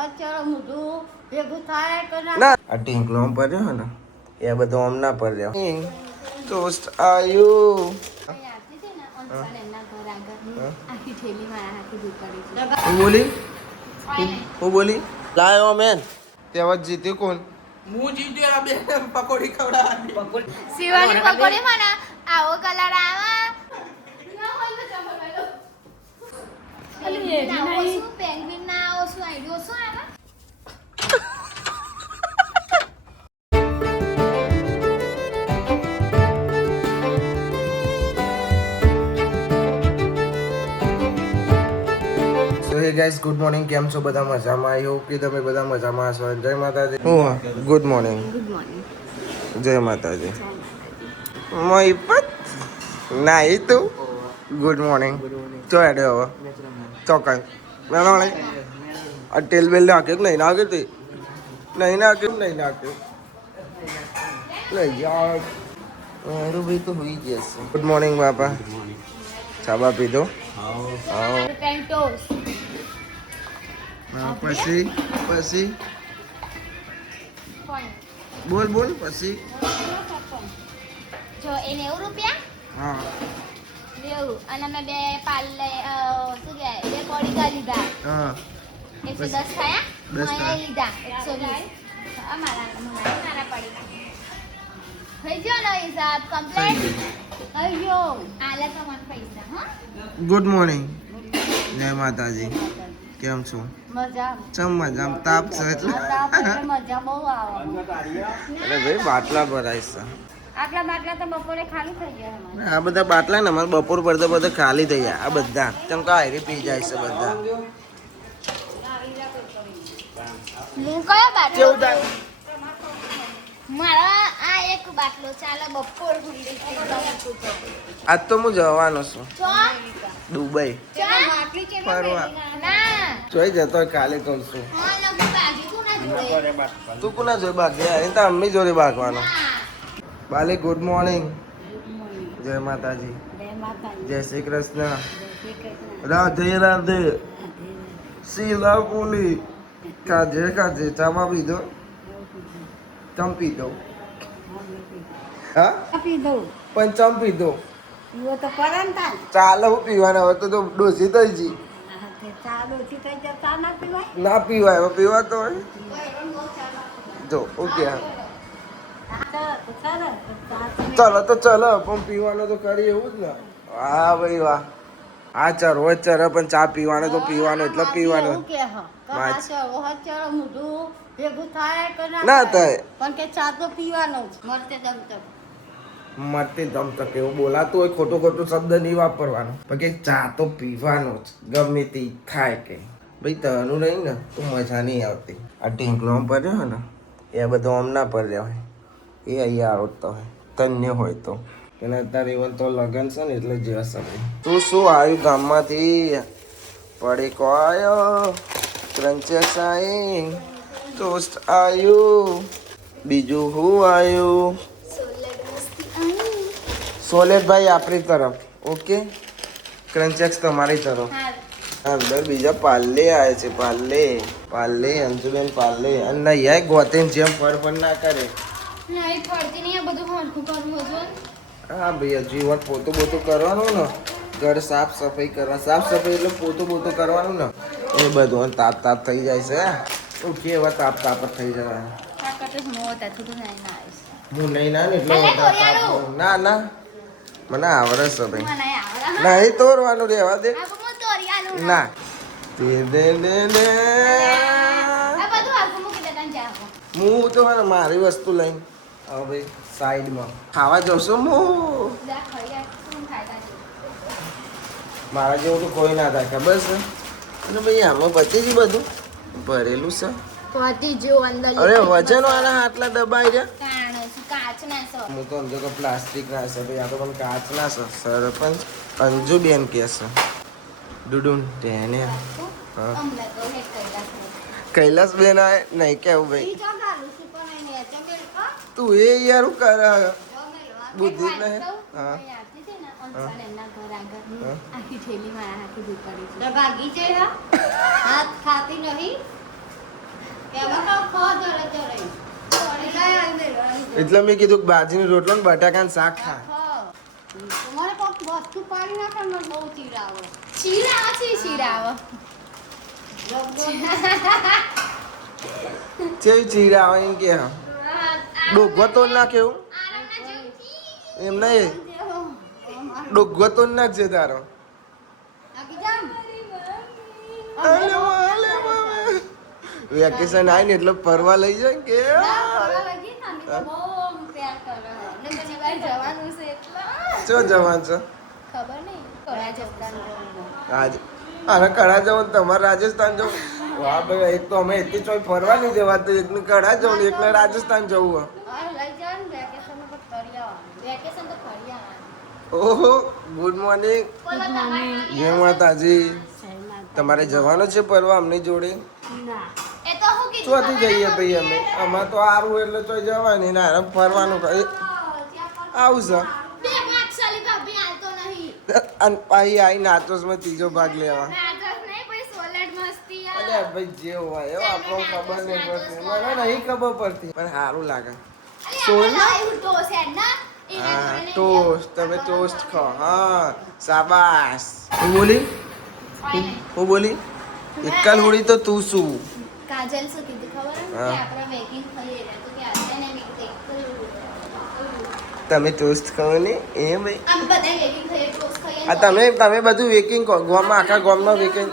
હચળ મોઢું ભેગું થાય કે ના આ ટીંકલો પડ્યો ને એ બધું આમ ના પડ્યો ટોસ્ટ આયુ હું બોલી લાયો મેન તેવા જીત્યું કોણ હું જીત્યો આ બે પકોડી ખવડાવવાની શિવાની પકોડી મને આવો કલર આવા પેંગ્વિન ના આવો શું આઈડિયો શું આવા હે ગાઈસ ગુડ મોર્નિંગ કેમ છો બધા મજામાં આઈ હોપ કે તમે બધા મજામાં હશો જય માતાજી હું ગુડ મોર્નિંગ જય માતાજી મોઈપત નાઈ તું ગુડ મોર્નિંગ ચો એડે હવે ચોકાઈ મેનો લઈ આ ટેલ બેલ નાખ્યો કે નહીં નાખ્યો તે નહીં નાખ્યો લઈ યાર મારું ભાઈ તો હોઈ જશે ગુડ મોર્નિંગ બાપા ચાબા પીધો પછી બોલ પછી જો એ 90 રૂપિયા હા લેવું અને મેં બે પાર્લે શું કહેવાય બે પડીકા લીધા હા 110 થયા 10 અહીંયા લીધા 120 અમારા પડીકા થઈ ગયો ને હિસાબ કમ્પ્લીટ થઈ ગયો આલે તમને પૈસા હા ગુડ મોર્નિંગ જય માતાજી કેમ છો મજા ચમ મજામ તાપ છે એટલે મજા બહુ આવે અરે ભાઈ બાટલા ભરાય છે આટલા બાટલા તો બપોરે ખાલી થઈ ગયા આ બધા બાટલા ને અમારે બપોર પર તો બધા ખાલી થઈ ગયા આ બધા તેમ કે આયરી પી જાય છે બધા હું કયો બાટલો મારા આ એક બાટલો ચાલે બપોર સુધી આજ તો હું જવાનો છું ચો દુબઈ ફરવા જોઈ જતો કાલે કહું છું તું કોના જોઈ બાકી અહીં તો અમ્મી જોડે ભાગવાનો બાલે ગુડ મોર્નિંગ જય માતાજી જય શ્રી કૃષ્ણ રાધે રાધે શીલા બોલી કાજે ચામાં પીધો ચમ પીધો હા પીધો પણ ચમ પીધો પીવો તો પરંતા ચાલે હું પીવાના હવે તો ડોસી થઈ જી ચા ડોસી થઈ જાય ચા ના પીવાય ના પીવાય હવે પીવા તો હોય જો ઓકે ચલો તો ચલો પણ પીવાનો તો કરી એવું જ ને હા ભાઈ વાહ હા ચરો ચરો પણ ચા પીવાનો તો પીવાનો એટલે પીવાનો ભેગું થાય કે ના થાય પણ કે ચા તો પીવાનો જ મરતે દમ તક મરતે દમ તક એવું બોલાતું હોય ખોટું શબ્દ નહીં વાપરવાનો પણ કે ચા તો પીવાનો જ ગમે તે થાય કે ભાઈ તનું નહીં ને તો મજા નહીં આવતી આ ટીંકલો પડ્યો ને એ બધું આમ ના પડ્યા હોય એ અહીંયા આવડતો હોય તન્ય હોય તો એને અત્યારે ઇવન તો લગન છે ને એટલે જેવા સમય તું શું આવ્યું ગામમાંથી પડીકો આવ્યો ક્રંચેસ આઈ ટોસ્ટ આવ્યું બીજું શું આવ્યું સોલેડ ભાઈ આપણી તરફ ઓકે ક્રંચેક્સ તમારી તરફ અંદર બીજા પાર્લે આવે છે પાર્લે અંજુબેન પાર્લે અને નહીં યાર ગોતીન જેમ પર ના કરે નહીં પડતી નહીં આ બધું હરખું કરવું હજુ હા ભાઈ હજુ વાત પોતું બોતું કરવાનું ને ઘર સાફ સફાઈ એટલે પોતું કરવાનું ને એ બધું અને તાપ થઈ જાય છે ઓકે એવા તાપ જ થઈ જાય હું નહીં ના ને એટલે ના મને આવડે છે ભાઈ નહીં તોડવાનું રહેવા દે ના હું તો મારી વસ્તુ લઈને હવે ભાઈ સાઈડમાં ખાવા જશો હું મારા જેવું તો કોઈ ના થાય ખબર છે અને ભાઈ આમાં બચી જ બધું ભરેલું છે અરે વજન વાળા આટલા ડબ્બા રહ્યા હું તો સમજો કે પ્લાસ્ટિક ના છે ભાઈ આ તો પણ કાચ ના છે સરપંચ અંજુબેન કે છે ડુડુન તેને હા કૈલાસ બેન આવે નહીં કેવું ભાઈ તું એ યાર હું કરે બુદ્ધિ જ નહીં હા એટલે મેં કીધું કે બાજરીનો રોટલો ને બટાકાનું શાક ખા. તમારે કોઈક વસ્તુ પાડી નાખે ને બહુ ચીરાવો. શીરાવો ચેવી ચીરા આવે એમ કે ડોગો તો નાખે એવું એમ નહીં ડોગો તો નાખજે તારો. વેકેશન આવી ને એટલે ફરવા લઈ જાય કે જવાનું છે એટલે ચો જવાનું છે ખબર નહીં કળા જવાનું આજ અરે કડા જવું ને તમારે રાજસ્થાન જવું. વાહ ભાઈ એક તો અમે એટલી ચોઈ ફરવા નહીં જવાતું એકને કડા જવું ને એકને રાજસ્થાન જવું હોય. લઈ જવાનું વેકેશન તો ફરી આવવાનું વેકેશન તો ફરી આવવાનું. ઓહો ગુડ મોર્નિંગ જય માતાજી. તમારે જવાનું છે ફરવા અમની જોડે? એ તો હું કીધું ચોથી જઈએ ભાઈ અમે અમારે તો સારું એટલે ચોઈ જવાની ને આરામ ફરવાનું આવું છે. બે પાકશાલી ભાભી હાલતો નહીં અને પાછી આઈ નાચોસમાં ત્રીજો ભાગ લેવા. નાટક નહીં પછી સોલેડ મસ્તી અરે ભાઈ જે હોય એવો આપણને ખબર નહીં પડતી મને નહીં ખબર પડતી પણ સારું લાગે. સોલ હા ટોસ્ટ તમે ટોસ્ટ ખાઓ. હા શાબાશ. હું બોલી હું બોલી એકલ હોડી તો તું શું કાજલ શું કીધું ખબર હે? હા. કે આપણે બેકિંગ ખાઈએ ને તો કે આજે ને મેં તમે ટોસ્ટ ખાઓ ને એ ભાઈ આમ બધા બેકિંગ ખાઈએ ટોસ્ટ ખાઈએ આ તમે બધું વેકિંગ કહો ગોમાં આખા ગોમમાં વેકિંગ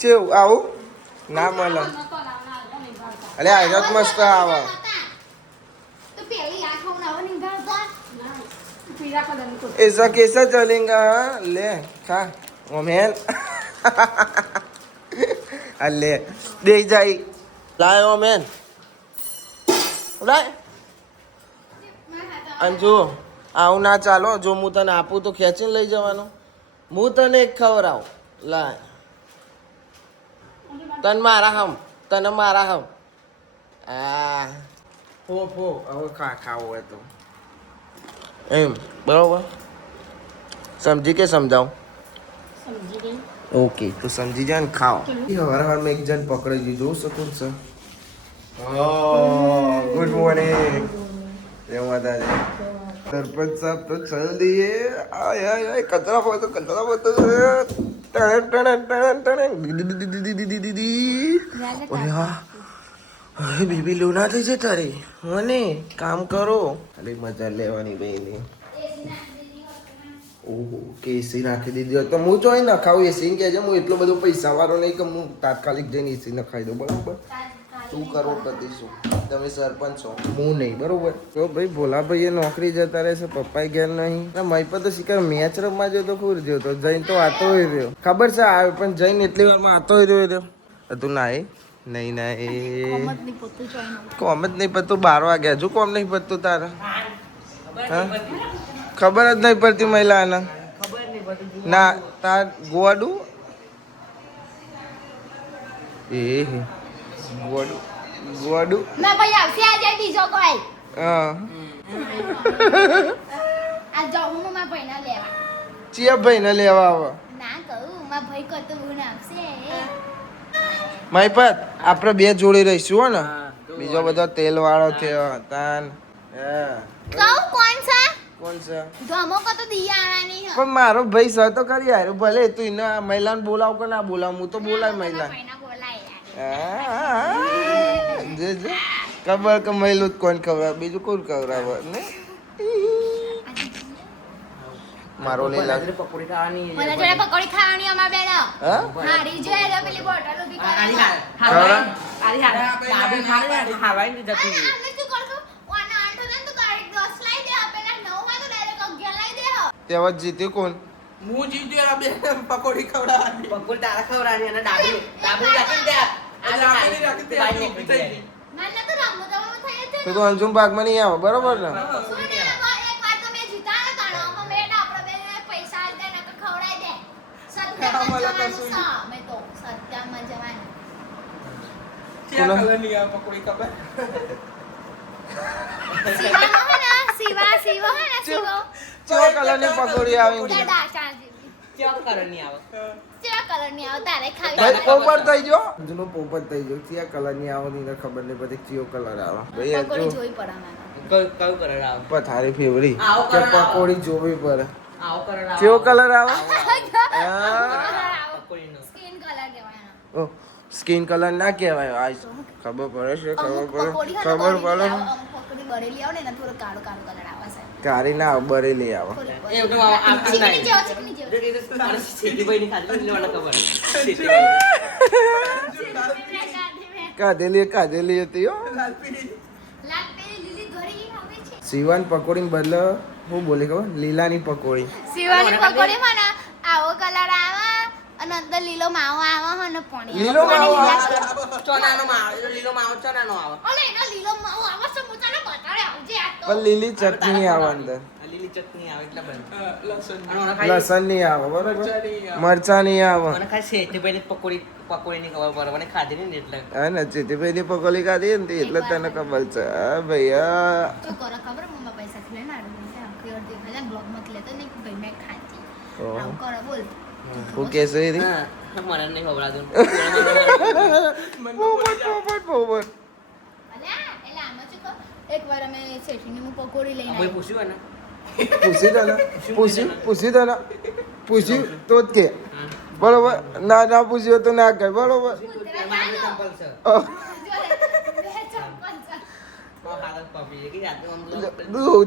કેવું આવું ના મળે. અરે આ જ મસ્ત આવે. તો પેલી આ ખાવ નહીં ભાવતા પીળા કલરની તો ऐसा कैसा चलेगा ले खा ओमेन ले दे जाई लाए ओमेन લાય અંજુ આવું ના ચાલો જો હું તને આપું તો ખેંચીને લઈ જવાનો. હું તને એક ખવડાવું લાય તને મારા હમ આ ફો હવે ખાવું હોય તો એમ બરોબર સમજી કે સમજાવું? સમજી ગઈ. ઓકે તો સમજી જાય ને ખાઓ. હવારમાં એક જણ પકડાઈ ગયું જોઉં શકું સર. ગુડ મોર્નિંગ જય માતાજી. સરપંચ સાહેબ તો ચલ દિए આય આય આય કચરા પોતો ઓરે હા અરે બેબી લોના થઈ છે તારે મને કામ કરો ખાલી મજા લેવાની બેની. ઓહો કેસી નાખી દીધી હોય તો હું જોઈ નખાવું એસી ને કહેજે હું એટલો બધો પૈસા વાળો નહીં કે હું તાત્કાલિક જઈને એસી નખાઈ દઉં બરાબર. તું કરોડપતિ છું તમે સરપંચ છો હું નહીં બરોબર. તો ભાઈ ભોલાભાઈએ નોકરી જતા રહેશે પપ્પાએ ઘેર નહીં મય પર તો શિકાર મેચ રમવા ગયો તો ખુર ગયો તો જઈને તો આતો રહ્યો ખબર છે આવ્યો પણ જઈને એટલી વારમાં આતો રહ્યો તું નાય નહીં કોમ જ નહીં પડતું 12 વાગ્યા હજુ કોમ નહીં પડતું તારે હા ખબર જ નહીં પડતી મહિલાને ના તાર ગોવાડું એ ગોવાડું ના ભાઈ આવશે આજે બીજો કોઈ હા આ જાઉં માં ભાઈના લેવા ચિયા ભાઈને લેવા આવે ના કહું માં ભાઈ કરતો ગુણ આવશે મહિપત આપણે બે જોડી રહીશું હો ને બીજો બધો તેલ વાળો છે તાન કહું કોણ છે કોણ છે ધમો કો તો દિયા આવાની હ પણ મારો ભાઈ સર તો કરી યાર ભલે તું એના મહિલાને બોલાવ કે ના બોલાવ હું તો બોલાય મહિલા ભાઈના બોલાય જે ખબર કે મહિલું જ કોણ ખવડાવે બીજું કોણ ખવડાવે ને મારો લઈ લાગ મને જોડે પકોડી ખાવાની અમાર બેન હા હારી જો એ પેલી બોટલ ઉભી કરી આરી ખાવાય નહીં જતી. અમે શું કરશું ઓના આંટો ને તો ગાડી 10 લઈ દે પેલા 9 માં તો ડાયરેક્ટ 11 લઈ દે તેવા જીત્યું કોણ હું જીત્યો આ બે પકોડી ખવડાવવાની. બકુલ તારા ખવડાની અને ડાબુ રાખી દે. એટલે આપણે રાખી દે, આપણે ઊભી થઈ ગઈ. મને તો રમો તો થઈ જ તો અંજુમ ભાગમાં નહીં આવે બરોબર ને શું ને એક વાર તો મેં જીતાડો તાણો અમે બેટ આપણે બે પૈસા આલ દે ને તો ખવડાઈ દે સત્યમાં જવાનું છે મે તો સત્યમાં જવાનું ક્યાં કલરની આ પકોડી ખબર? શિવાનો હે ને શિવા હે ને શિવો ચો કલરની પકોડી આવી તે ડાચા જેવી કેવા કરવાની આવે? કેવા કલરની આવે તારે ખાવી ભાઈ પોપટ થઈ ગયો અંજુનો પોપટ થઈ ગયો કયા કલરની આવે ને ખબર નહીં પછી કયો કલર આવે ભાઈ પકોડી અંજુ જોઈ પડામાં કયું કલર આવે પથારી ફેવરી આવો કે colour આવો. પકોડી જોવી પડે આવો કલર આવે કેવો કલર આવે પકોડીનો સ્કિન કલર કહેવાય એનો. ઓ સ્કિન કલર ના કહેવાય આ ખબર પડે છે અમુક ખબર પકોડી પડે હોય ને ખબર બળેલી પડે આવે, અમુક પકોડી બળેલી આવે ને એના થોડો કાળો કાળો કલર આવે છે. કારી ના આવે, બરેલી આવે થોડી એ તો આ ચીકણી જેવો, ચીકણી જેવો. સીટીભાઈની ખાધી એટલે મને ખબર કાઢેલી હતી હો લાલ પેલી લીલી ઘડી આવે છે. સીવન પકોડી બદલે હું બોલી ખબર લીલાની પકોડી શિવાની પકોડીમાં ને આવો કલર આવે અને અંદર લીલો માવો આવે હો ને પાણી લીલો માવો આવે. ચણાનો માવો લીલો માવો ચણાનો આવે ઓલે એનો લીલો માવો આવે છે હું તને બતાડે આવજે આ તો. પણ લીલી ચટણી આવે અંદર આ લીલી ચટણી આવે એટલે બને લસણ લસણ ની આવે બરોબર મરચાંની આવે. મરચા ની આવે મને ખાલી સીટીભાઈની પકોડીની ખબર પડે મને ખાધી નહીં ને એટલે હા ને ચીટીભાઈ ની પકોડી ખાધી ને તે એટલે તને ખબર છે હા ભૈયા શું કરો ખબર મમ્મા પૈસાથી લઈને આડું છે આખી અડધી ભલે બ્લોગમાંથી લેતો નહીં કે ભાઈ મેં ખાધી ઓહો. આવું કરો બોલ હું કેસે રી હા મને નહીં ખવડાવતું પોપટ અલ્યા એટલે આમાં શું કહું એકવાર અમે શેઠીની હું પકોડી લઈને કોઈ આવી. પૂછ્યું ને પૂછી દો ને પૂછ્યું તો જ કે બરોબર ના પૂછ્યું તો ના કહે બરોબર કૂતરા મારું ખાનો. ચંપલ છે જો, બે ચપ્પલ છે. મારો હાથ પપી છે કે રાતે આમ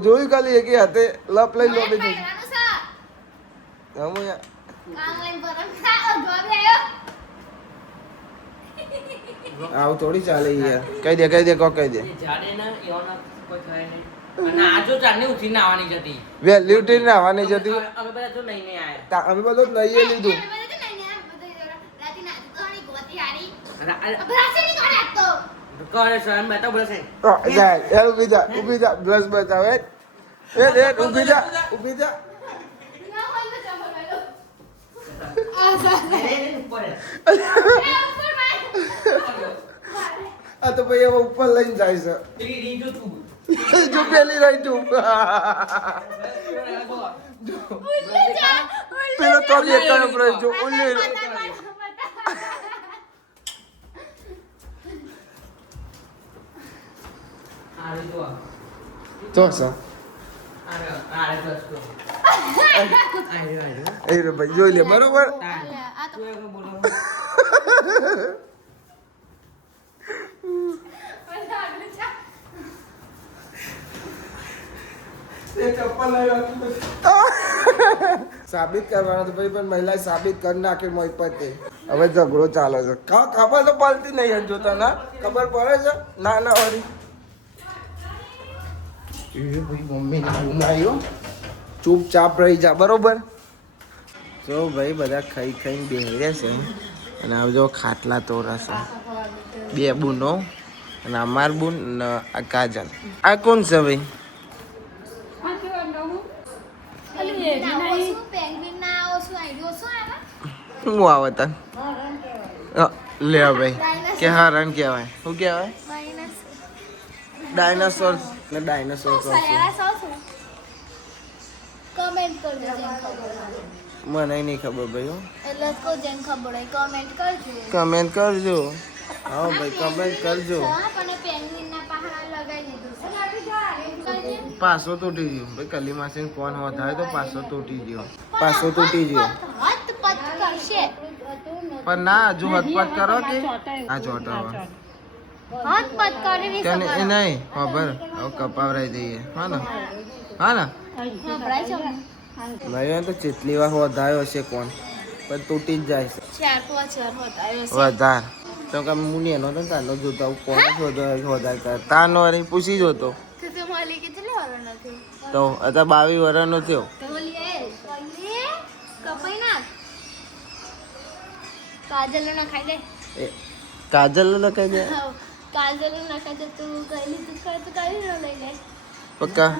જોયું ખાલી એક હાથે લપ લઈ લો મારે બીજું પહેરવાનું છે. હમું યાર. કામ લઈને ભરવાનું છે. ઓ, ધોબી આવ્યો. આવું થોડી ચાલે યાર કહી દે કો કહી દે જાડે ને એવો ના કોઈ થાય નહીં અને આ જો ચાંદની ઉઠીને આવવાની જતી વેલી ઉઠીને આવવાની જતી અમે બધા જો નહીં આયા અમે બધું જ નહીં લીધું બધું તો નહીં ને, બધું રાતે નાચી તો હણી ગોતી હારી. અને ભરાશે નહીં કોને આપતો. કરે છે એમ બેઠા બોલે છે જાય યાર ઊભી જા બ્રશ બતાવે એ ઊભી જા ના હોય તો ચપ્પલ વાળો. આ સાહેબ. ઉપર એ ઉપર માર. આ તો ભાઈ હવે ઉપર લઈને જાય છે રીજો તું જો પેલી રહી તું ઉલ્લી જા, ઉલ્લી પેલો તો જા. એક કયો બ્રશ જો ઉલ્લી બતા, બતા. આ રીજો તો સર આ રીજો એ રે ભાઈ જોઈ લે બરોબર અલ્યા, આ તો બોલો બધા આગળ જા. સાબિત કરવાનો તો ભાઈ પણ મહિલાએ સાબિત કરી નાખી મોય પતે હવે ઝઘડો ચાલે છે ખબર તો પડતી નહીં જોતા ના ખબર પડે છે ના વાળી એ ભાઈ મમ્મી બૂમ આવ્યો ચૂપચાપ રહી જા બરોબર જો ભાઈ બધા ખાઈ ખાઈને બેહી છે અને આ જો ખાટલા તોરા છે બે બૂનો અને અમાર બૂન ને આ કાજલ આ કોણ છે ભાઈ ના, ઓછું પેંગ્વિન ના ઓછું આઈડિયો શું આવે? શું આવે તને લે ભાઈ કે હરણ કહેવાય શું કહેવાય ડાયનાસોર ને ડાયનાસોર સરેરાશ આવશે. કમેન્ટ કરજો જેમ ખબર હોય. મને નહીં ખબર ભાઈ હો. એટલે કો જેમ ખબર હોય કમેન્ટ કરજો. કમેન્ટ કરજો હા ભાઈ કમેન્ટ કરજો હા, પણ પેંગ્વિન ના પહાડા લગાવી દીધું છે. પાસો તૂટી ગયો ભાઈ કલી માસી કોણ વધારે તો પાસો તૂટી ગયો પાસો તૂટી ગયો હત પત કરશે. પણ ના જો હતપત કરો કે આ ચોટો હત પત કરી નહીં એ શકો. નહીં ખબર હવે કપાવરાઈ દઈએ હા ને સંભળાય છે અમને? ભાઈ તો ચેટલી વાર વધાયો હશે કોણ પણ તૂટી જ જાય છે ચાર પાંચ વાર બતાવ્યો છે. વધાર તો કે હું એનો તો તાનો જોતો આવું કોણ જ વધારે કરે તાનો વાળી પૂછી જોતો તો તે માલી કેટલી વાર નથી તો અત્યારે 22 વર્ષનો થયો તો બોલી એ કપાઈ નાખ. કાજલ ના ખાઈ દે. એ કાજલ લખાઈ દે હા, કાજલ ના ખાઈ દે તું કઈ લીધું ખાય તો કઈ ન લઈ લે. પક્કા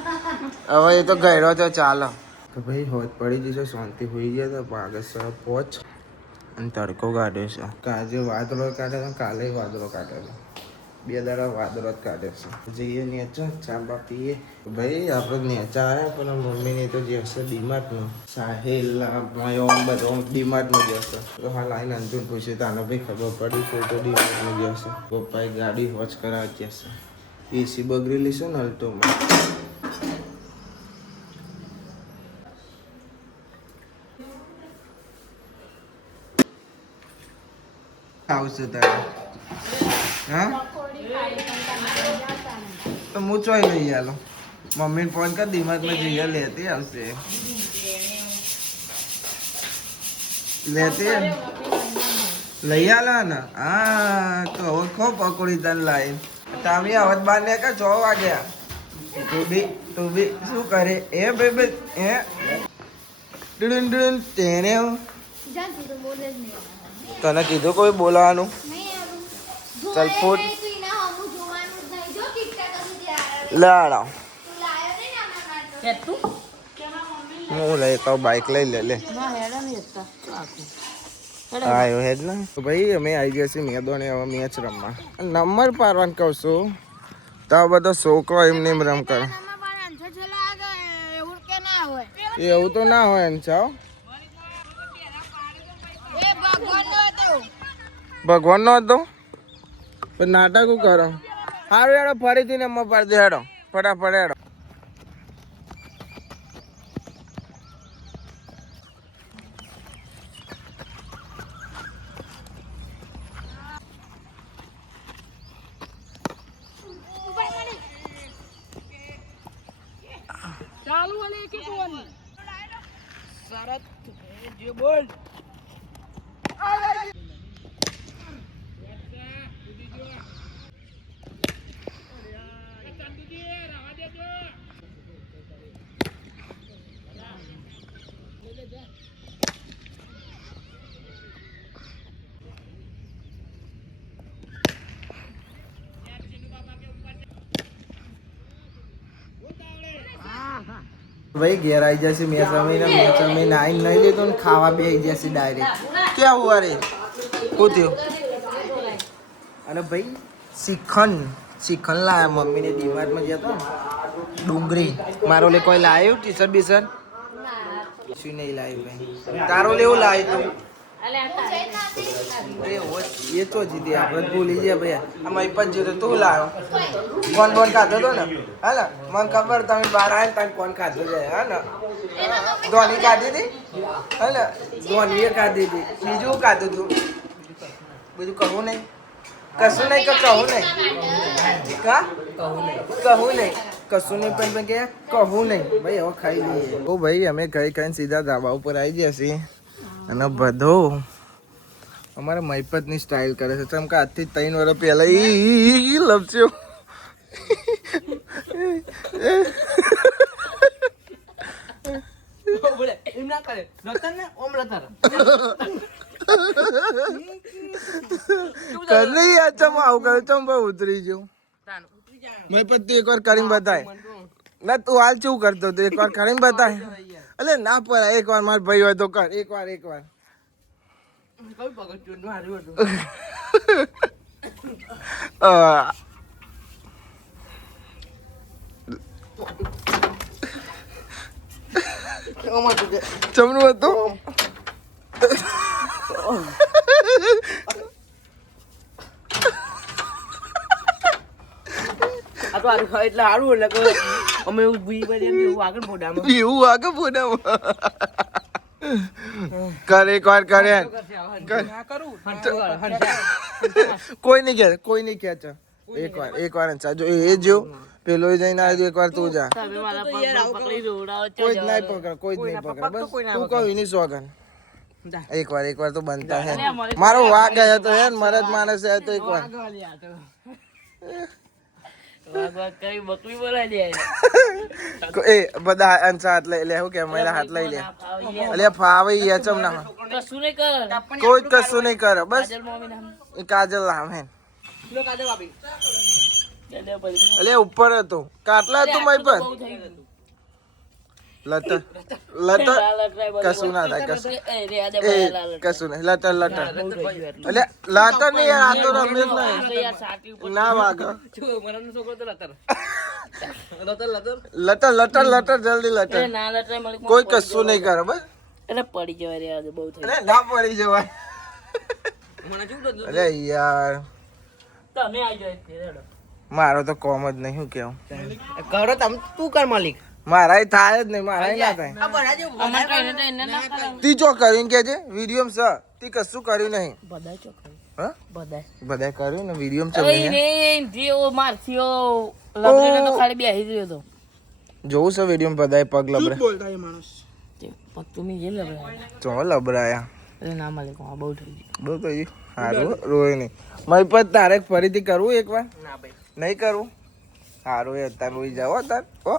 હવે એ તો ગયડો તો ચાલો તો ભાઈ હોત પડી જશે શાંતિ હોઈ ગયા તો આગળ પહોંચ અને તડકો કાઢ્યો છે કાજે વાદળો કાઢે છે કાલે વાદળો કાઢે છે 2 દાડા વાદળો જ કાઢે છે જઈએ નેચા ચા બા પીએ ભાઈ આપણે નેચા આવ્યા પણ મમ્મીને તો જે હશે ડીમાર્ટનું સાહેલ મયો બધો ડીમાર્ટનું જે હશે તો હાલ આવીને અંજુન પૂછ્યું તો આને ભાઈ ખબર પડી તો ડીમાર્ટનું જે હશે પપ્પાએ ગાડી વોચ કરાવી જશે એસી બગડેલી છે ને અલ્ટોમાં. આવશે તારે હા તો હું ચોઈ લઈ આલો. મમ્મીને ફોન કર દિમાગમાં જઈએ લેતી આવશે. લેતી લઈ આલા ને હા તો હવે ખો પકોડી તને લાવી. તમે આવત બાર ને કે 6 વાગ્યા. તું બી શું કરે એ બેબી એ ડુડુન ડુડુન તેને જાન તું તો બોલે જ નહીં. તને કીધું કોઈ બોલાવાનું. નહીં આવું. ચાલ ફોટ તું એના હમું જોવાનું જ નહીં. જો ટીકટક સુધી આવે. લાડો તું લાયો નહીં ને અમારા માટે. કે તું હું લઈ તો બાઈક લઈ લે ના હેડા નહીં હતા આખું આયો હેડ ને તો ભાઈ અમે આવી ગયા છીએ મેદોને હવે મેચ રમવા. નંબર પારવાનું કહું છું તો આ બધો છોકરો એમને એમ રમ કરે. એવું તો ના હોય ને ચાવ ભગવાન નો હતો પણ નાટક કરો. સારું હેડો ફરીથી નંબર પાડી દે હેડો ફટાફટ હેડો. ચાલુ વાલી એક કોણ શરત જે બોલ ભાઈ ઘેર આવી જશે મેચ રમીને આવીને નહીં લેતો ને ખાવા બે આવી જશે ડાયરેક્ટ. ક્યાં હુआ રે શું થયું? અને ભાઈ શ્રીખંડ લાયા મમ્મીને ડીમાર્ટમાં ગયા તો ને ડુંગળી. મારો લે કોઈ લાવ્યું ટી શર્ટ બીશર્ટ? શું નહીં લાવ્યું ભાઈ. તારો લેવું લાવ્યું તું? એ તો જીતી આપણે ભૂલી ગયા ભાઈ. આમાં પણ જીતો તું લાવ્યો. કોણ ખાધો તો ને હા મને ખબર તમે બહાર આવે તમે કોણ ખાધો જાય હા ને ધોની ખાધી હતી હા ને ધોનીએ ખાધી હતી. બીજું ખાધું તું બીજું કહું નહીં કશું નહીં કહું નહીં કા કહું નહીં કશું નહીં પણ કે કહું નહીં ભાઈ હવે ખાઈ લઈએ. ઓ ભાઈ અમે ખાઈને સીધા ધાબા ઉપર આવી ગયા છીએ અને બધો અમારે મહિપતની સ્ટાઇલ કરે છે. ચમકા આજથી 3 વર્ષ પહેલા ઈ લપસ્યો બોલે એમ ના કરે લતર ને ઓમ લતર કર નહીં આ ચમ આવું કરે ચમ ભાઈ ઉતરી ગયો. મહિપત તું એકવાર કરીને બતાય ના તું હાલ શું કરતો તું એકવાર કરીને બતાય. અલે ના પડાય એકવાર માર ભાઈ હોય તો કર એકવાર કઈ પગડ ચોર માર્યું હતું ચમનું હતું આ તો આરું એટલે સારું એટલે અમે એવું ભૂઈ પડી એવું આગળ ફોડામાં કર એકવાર કરે કોઈ નહીં કે એકવાર જો એ જો પેલો જઈને આવ્યો એકવાર તું જા. કોઈ જ નહીં પકડ બસ તું કહું એની સોગન એકવાર તો બનતા હે. મારો વાઘ ગયો તો હે મરદ માણસ હે તો એકવાર એ બધા અંસા હાથ લઈ લે હું કે મેલા હાથ લઈ લે અલે ફાવે યા ચમ ના કોઈ કશું નહીં કરે બસ કાજલ નામ હે અલે ઉપર હતો કાટલા હતું મારી પર લટર કશું ના થાય કશું નહીં લટર એટલે લટર નહીં યાર આ તો રમે જ નહીં ના વાગ લટર જલ્દી લટર કોઈ કશું નહીં કરે બસ એટલે પડી જવાય રે બહુ થઈ ના પડી જવાય અરે યાર તમે આવી જાય મારો તો કોમ જ નહીં શું કેવું કરો તમે તું કર માલિક મારા થાય જ નહીં મારા ના થાય આ બધા જેવું અમન કહીને તો એને ના કરે તી ચો કર્યું કે છે વિડીયો સ તી કશું કર્યું નહીં બધા ચોખ્ખું હા બધા બધા કર્યું ને વિડીયો છે ઓય ને જેવો મારથીઓ લબડે તો ખાલી બેહી રહ્યો તો જોવું છે વિડીયો બધાય પગ લબરે બોલતા એ માણસ તે પગ તું જે લબડે ચો લબરાયા એટલે ના માલિક આ બહુ થઈ ગયું બહુ થઈ ગયું સારું રોય નહીં મારી પર તારે ફરીથી કરવું એકવાર ના ભાઈ નહીં કરવું સારું એ અત્યારે રોઈ જાવ તાર ઓ